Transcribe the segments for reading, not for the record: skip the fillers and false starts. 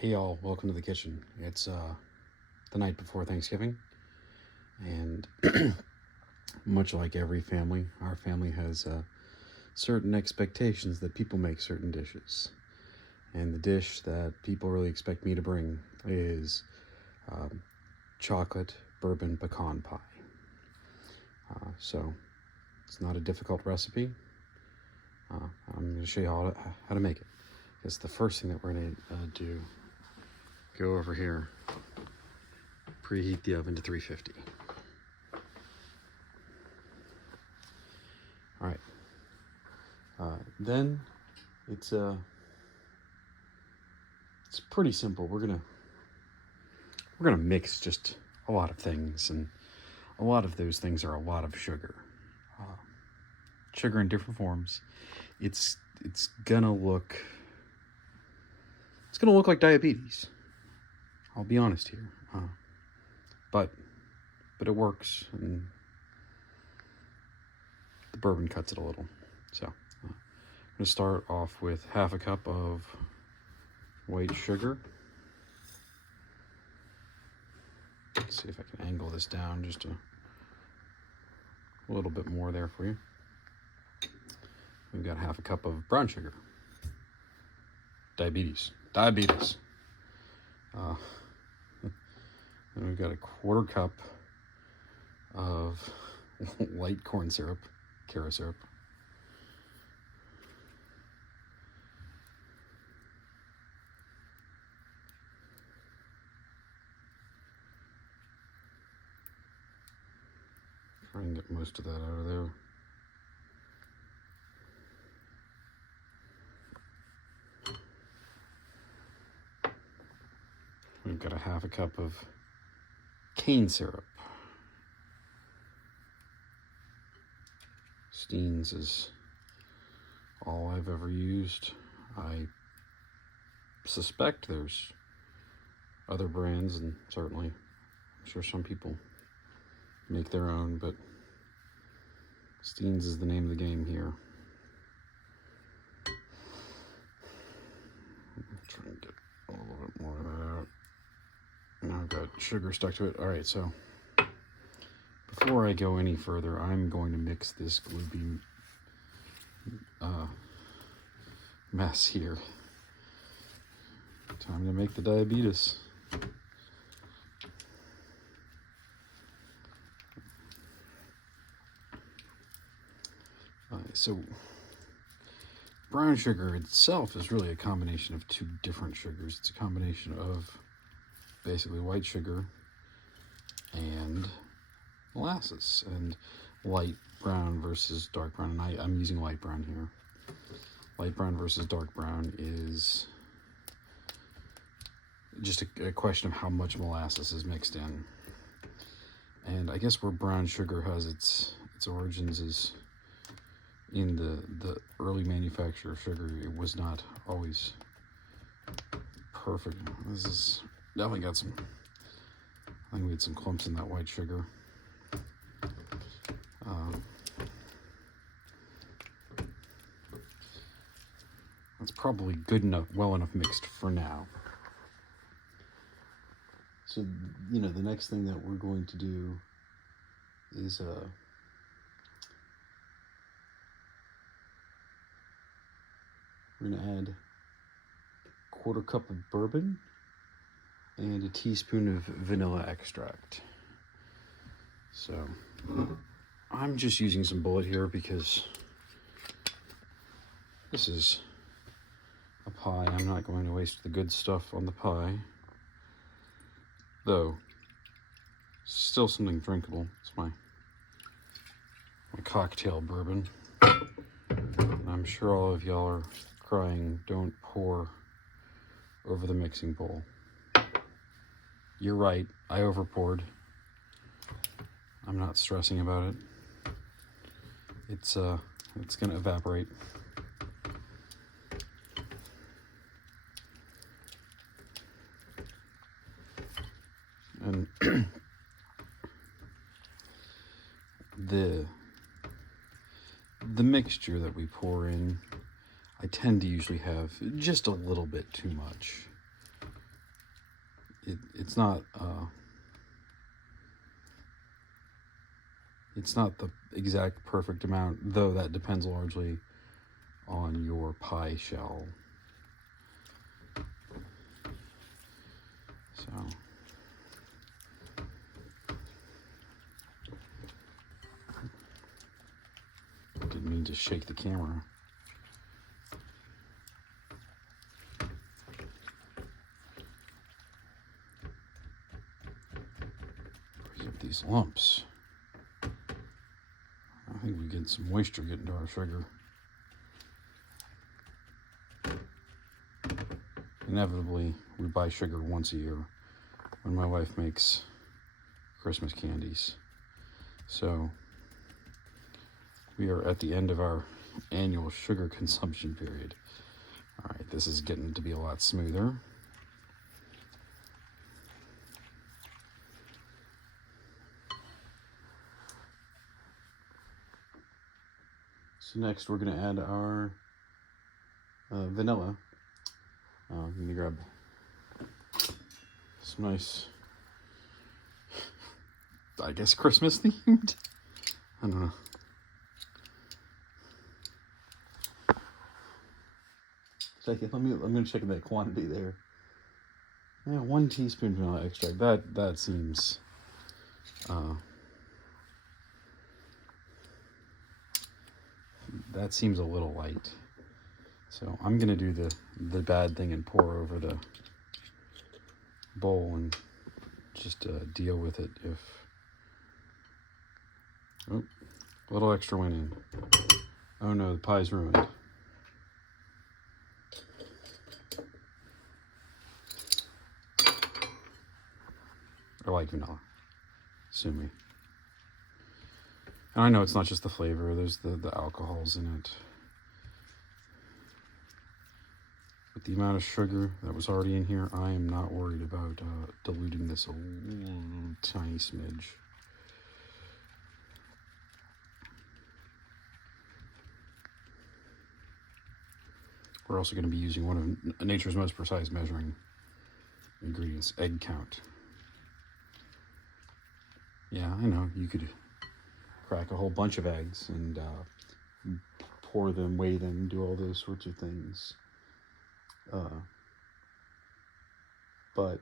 Hey y'all, welcome to the kitchen. It's the night before Thanksgiving, and much like every family, our family has certain expectations that people make certain dishes. And the dish that people really expect me to bring is chocolate bourbon pecan pie. So it's not a difficult recipe. I'm going to show you how to make it. Because the first thing that we're going to do, go over here, preheat the oven to 350. All right. Then it's pretty simple. We're gonna mix just a lot of things, and a lot of those things are a lot of sugar. Sugar in different forms. It's gonna look like diabetes. I'll be honest here, but it works, and the bourbon cuts it a little. So I'm gonna start off with half a cup of white sugar. Let's see if I can angle this down just a little bit more there for you. We've got half a cup of brown sugar. Diabetes. And we've got a quarter cup of light corn syrup, Cara syrup. Try and get most of that out of there. We've got a half a cup of cane syrup. Steen's is all I've ever used. I suspect there's other brands, and certainly I'm sure some people make their own, but Steen's is the name of the game here. Try and get a little bit more of that out. Now I've got sugar stuck to it. All right, so before I go any further, I'm going to mix this gloopy mess here. Time to make the diabetes. So brown sugar itself is really a combination of two different sugars. It's a combination of basically white sugar and molasses, and light brown versus dark brown. And I'm using light brown here. Light brown versus dark brown is just a question of how much molasses is mixed in. And I guess where brown sugar has its origins is in the early manufacture of sugar. It was not always perfect. This is definitely got some, I think we had some clumps in that white sugar. That's probably good enough, well enough mixed for now. So, the next thing that we're going to do is we're going to add a quarter cup of bourbon and a teaspoon of vanilla extract. So I'm just using some bullet here because this is a pie. I'm not going to waste the good stuff on the pie, though still something drinkable. It's my cocktail bourbon. I'm sure all of y'all are crying, don't pour over the mixing bowl. You're right, I overpoured. I'm not stressing about it. It's gonna evaporate. And the mixture that we pour in, I tend to usually have just a little bit too much. it's not the exact perfect amount, though that depends largely on your pie shell. So didn't mean to shake the camera. Break up these lumps. I think we get some moisture getting to our sugar. Inevitably, we buy sugar once a year when my wife makes Christmas candies. So we are at the end of our annual sugar consumption period. All right, this is getting to be a lot smoother. So next we're going to add our vanilla. Let me grab some nice, I guess, Christmas themed. I don't know. I'm going to check that quantity there. Yeah, 1 teaspoon vanilla extract. That seems a little light. So I'm gonna do the bad thing and pour over the bowl and just deal with it if a little extra went in. Oh no, the pie's ruined. I like vanilla, sue me. And I know it's not just the flavor, there's the alcohols in it. With the amount of sugar that was already in here, I am not worried about diluting this a little tiny smidge. We're also going to be using one of nature's most precise measuring ingredients, egg count. Yeah, I know, you could crack a whole bunch of eggs and pour them, weigh them, do all those sorts of things. But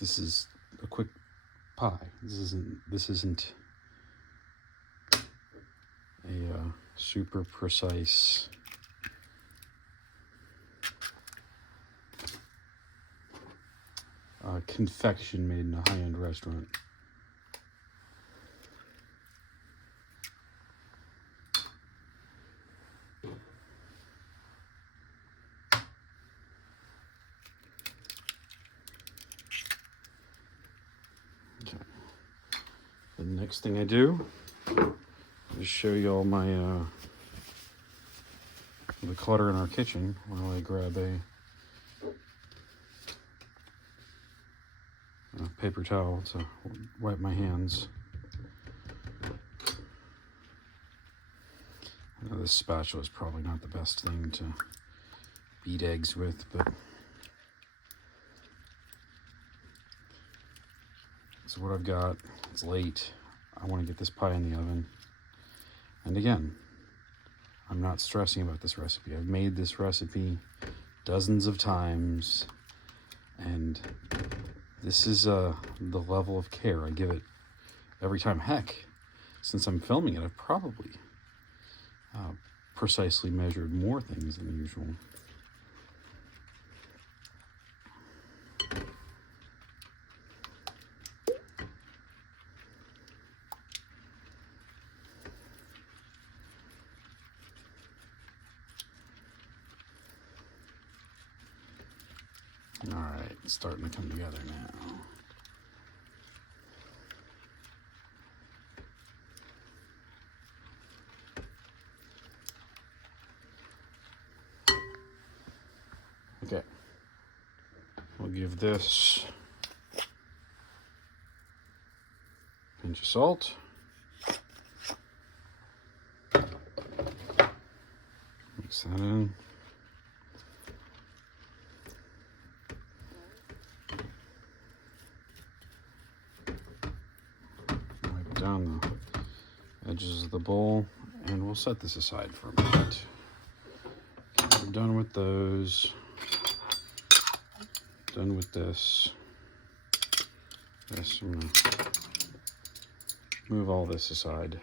this is a quick pie. This isn't a super precise confection made in a high-end restaurant. Okay. The next thing I do is show you all my the clutter in our kitchen while I grab a paper towel to wipe my hands. I know this spatula is probably not the best thing to beat eggs with, but it's what I've got. It's late. I want to get this pie in the oven. And again, I'm not stressing about this recipe. I've made this recipe dozens of times, and this is the level of care I give it every time. Heck, since I'm filming it, I've probably precisely measured more things than usual. All right, it's starting to come together now. Okay, we'll give this a pinch of salt. Mix that in. Wipe down the edges of the bowl, and we'll set this aside for a minute. Okay, we're done with those. Done with this. I'm gonna move all this aside.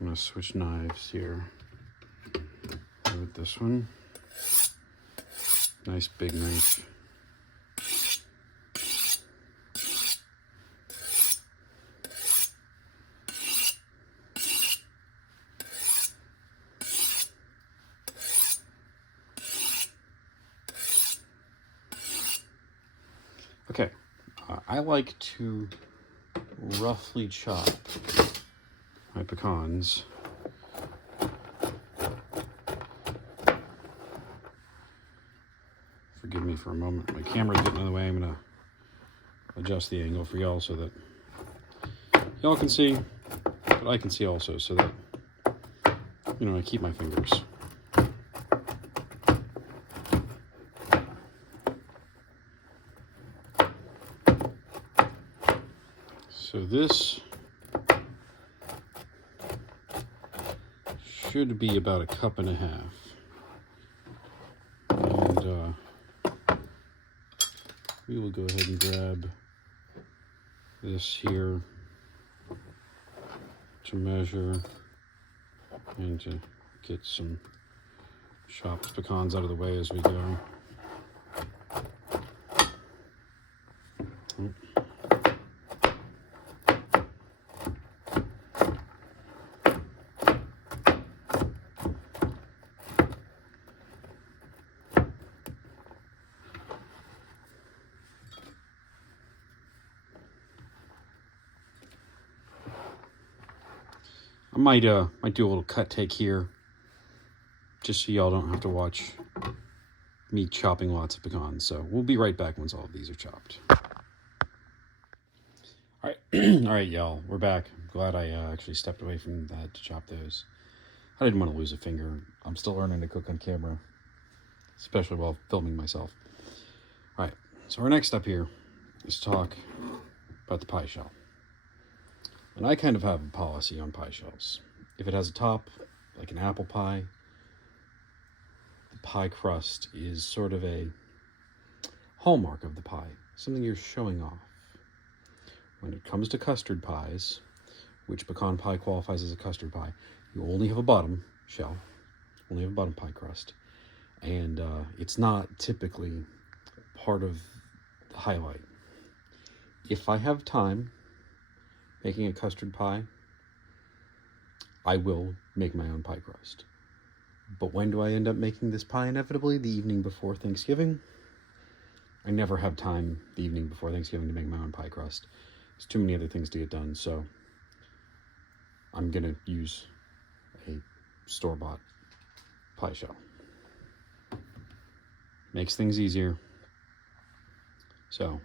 I'm gonna switch knives here. With this one. Nice big knife. Okay, I like to roughly chop my pecans. Forgive me for a moment. My camera's getting in the way. I'm gonna adjust the angle for y'all so that y'all can see, but I can see also, so that, you know, I keep my fingers. So this should be about 1.5 cups. And we will go ahead and grab this here to measure and to get some chopped pecans out of the way as we go. I might do a little cut take here, just so y'all don't have to watch me chopping lots of pecans. So we'll be right back once all of these are chopped. All right, all right, y'all, we're back. I'm glad I actually stepped away from that to chop those. I didn't want to lose a finger. I'm still learning to cook on camera, especially while filming myself. All right, so our next step here is talk about the pie shell. And I kind of have a policy on pie shells. If it has a top, like an apple pie, the pie crust is sort of a hallmark of the pie, something you're showing off. When it comes to custard pies, which pecan pie qualifies as a custard pie, you only have a bottom shell, only have a bottom pie crust, and it's not typically part of the highlight. If I have time making a custard pie, I will make my own pie crust. But when do I end up making this pie? Inevitably, the evening before Thanksgiving. I never have time the evening before Thanksgiving to make my own pie crust. There's too many other things to get done, so I'm gonna use a store-bought pie shell. Makes things easier. So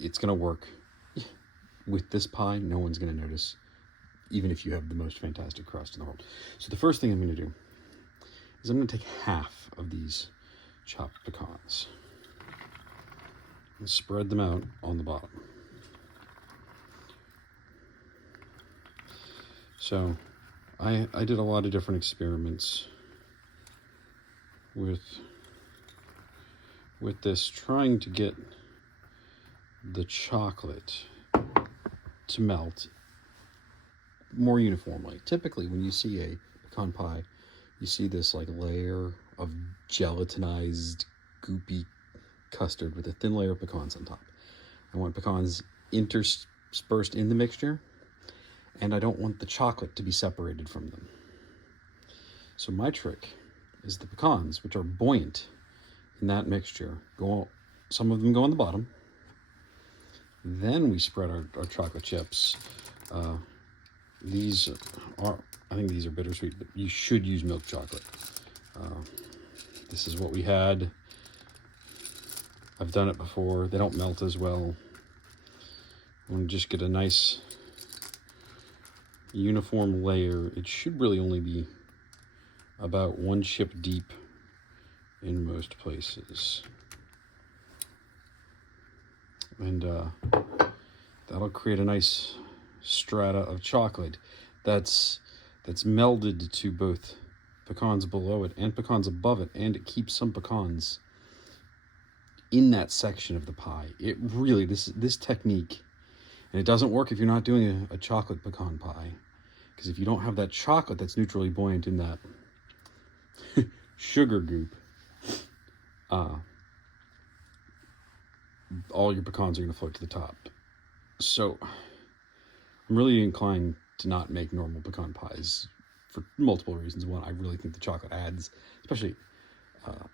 it's gonna work. With this pie, no one's gonna notice, even if you have the most fantastic crust in the world. So the first thing I'm gonna do is I'm gonna take half of these chopped pecans and spread them out on the bottom. So I did a lot of different experiments with this, trying to get the chocolate to melt more uniformly. Typically, when you see a pecan pie, you see this like layer of gelatinized, goopy custard with a thin layer of pecans on top. I want pecans interspersed in the mixture, and I don't want the chocolate to be separated from them. So my trick is the pecans, which are buoyant in that mixture, some of them go on the bottom. Then we spread our chocolate chips These are, I think these are bittersweet, but you should use milk chocolate. This is what we had. I've done it before. They don't melt as well. I want to just get a nice uniform layer. It should really only be about 1 chip deep in most places. And that'll create a nice strata of chocolate that's melded to both pecans below it and pecans above it, and it keeps some pecans in that section of the pie. It really, this technique, and it doesn't work if you're not doing a chocolate pecan pie, because if you don't have that chocolate that's neutrally buoyant in that sugar goop, all your pecans are going to float to the top. So I'm really inclined to not make normal pecan pies for multiple reasons. One, I really think the chocolate adds, especially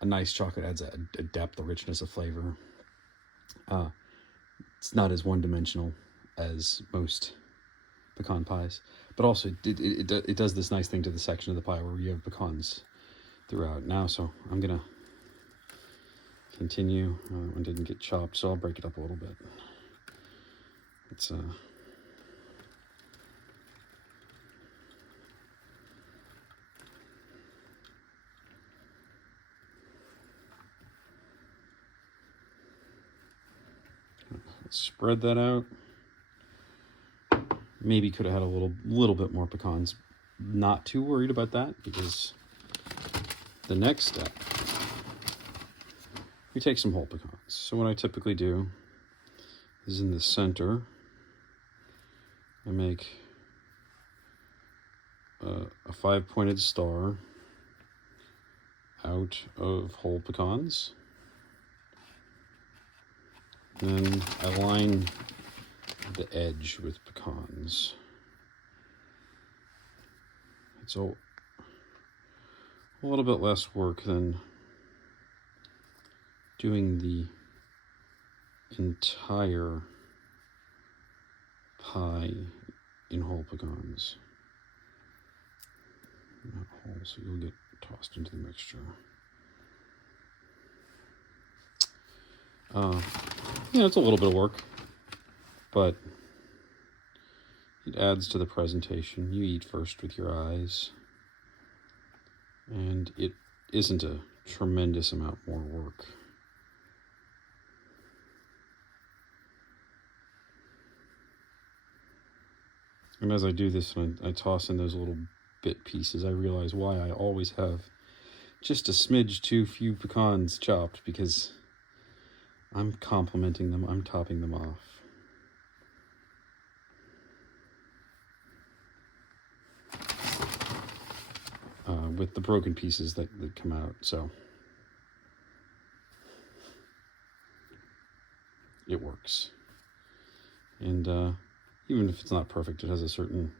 a nice chocolate adds a depth, a richness of flavor. It's not as one-dimensional as most pecan pies, but also it does this nice thing to the section of the pie where you have pecans throughout now. So I'm gonna continue. That one didn't get chopped, so I'll break it up a little bit. It's spread that out. Maybe could have had a little bit more pecans. Not too worried about that, because the next step, we take some whole pecans. So what I typically do is in the center, I make a 5-pointed star out of whole pecans. Then I line the edge with pecans. It's a little bit less work than doing the entire pie in whole pecans. Not whole, so you'll get tossed into the mixture. Yeah, it's a little bit of work, but it adds to the presentation. You eat first with your eyes, and it isn't a tremendous amount more work. And as I do this, and I toss in those little bit pieces, I realize why I always have just a smidge too few pecans chopped, because I'm complimenting them, I'm topping them off. With the broken pieces that come out, so it works. And even if it's not perfect, it has a certain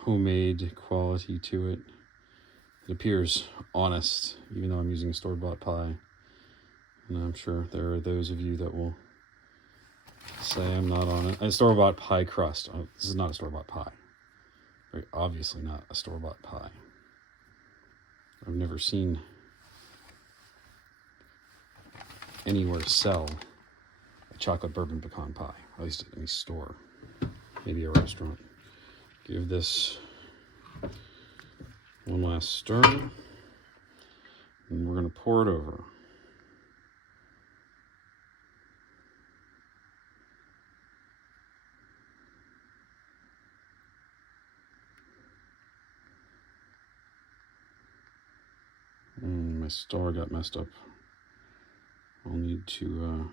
homemade quality to it. It appears honest, even though I'm using a store-bought pie. And I'm sure there are those of you that will say I'm not on it. A store-bought pie crust. Oh, this is not a store-bought pie. Very obviously not a store-bought pie. I've never seen anywhere sell a chocolate bourbon pecan pie, at least at any store, maybe a restaurant. Give this one last stir, and we're going to pour it over. My star got messed up. I'll need to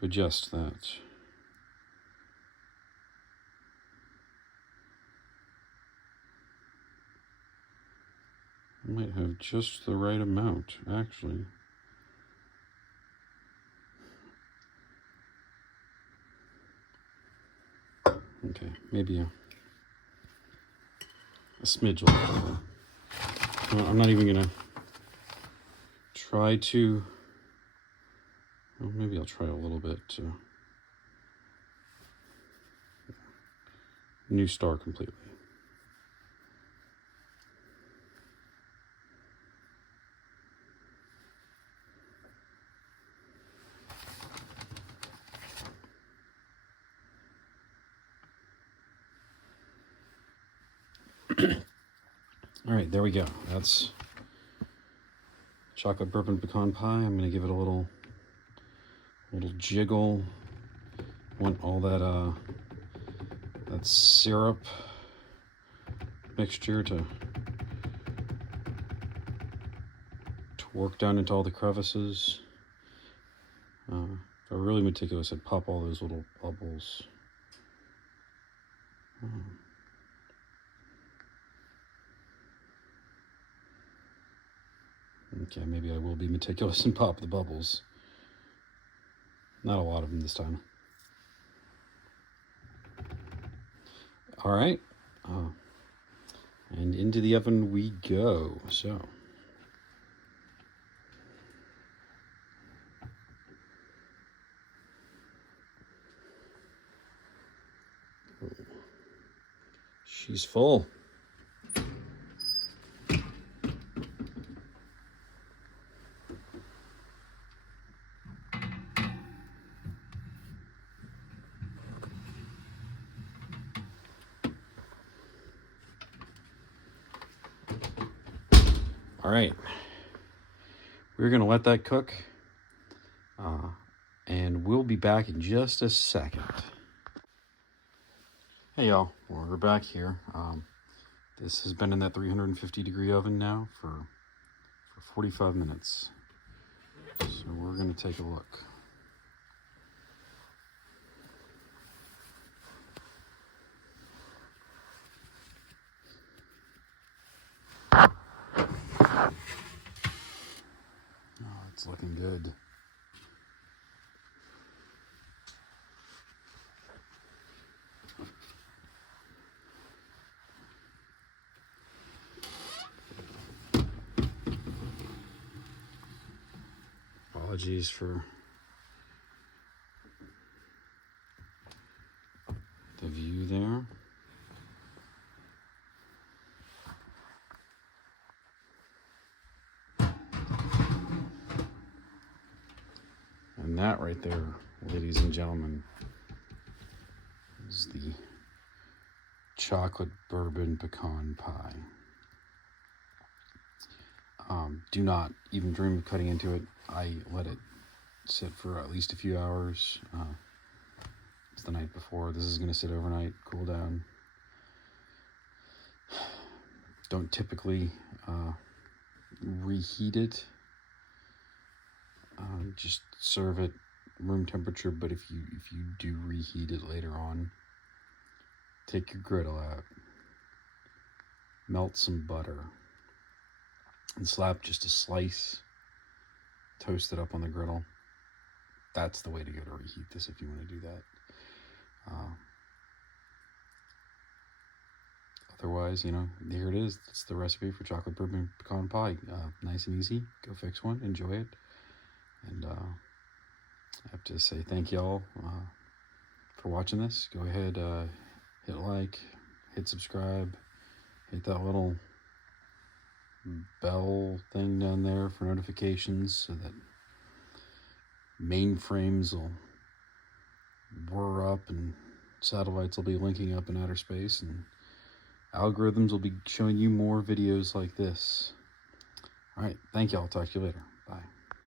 adjust that. I might have just the right amount, actually. Okay, maybe a smidge like that. I'm not even gonna try to, well, maybe I'll try a little bit. new star completely. All right, there we go. That's chocolate bourbon pecan pie. I'm gonna give it a little jiggle. Want all that that syrup mixture to work down into all the crevices. If I'm really meticulous, I'd pop all those little bubbles. Okay, maybe I will be meticulous and pop the bubbles. Not a lot of them this time. All right, and into the oven we go. So, she's full. All right, we're gonna let that cook, and we'll be back in just a second. Hey y'all, we're back here. This has been in that 350-degree oven now for 45 minutes. So we're gonna take a look. Oh, it's looking good. Apologies for the view there. And that right there, ladies and gentlemen, is the chocolate bourbon pecan pie. Do not even dream of cutting into it. I let it sit for at least a few hours. It's the night before. This is going to sit overnight, cool down. Don't typically reheat it. Just serve it room temperature, but if you do reheat it later on, take your griddle out, melt some butter, and slap just a slice, toast it up on the griddle. That's the way to go to reheat this if you want to do that. Otherwise, you know, here it is. It's the recipe for chocolate bourbon pecan pie. Nice and easy. Go fix one. Enjoy it. And I have to say thank y'all for watching this. Go ahead, hit like, hit subscribe, hit that little bell thing down there for notifications so that mainframes will whir up and satellites will be linking up in outer space and algorithms will be showing you more videos like this. All right, thank y'all. Talk to you later. Bye.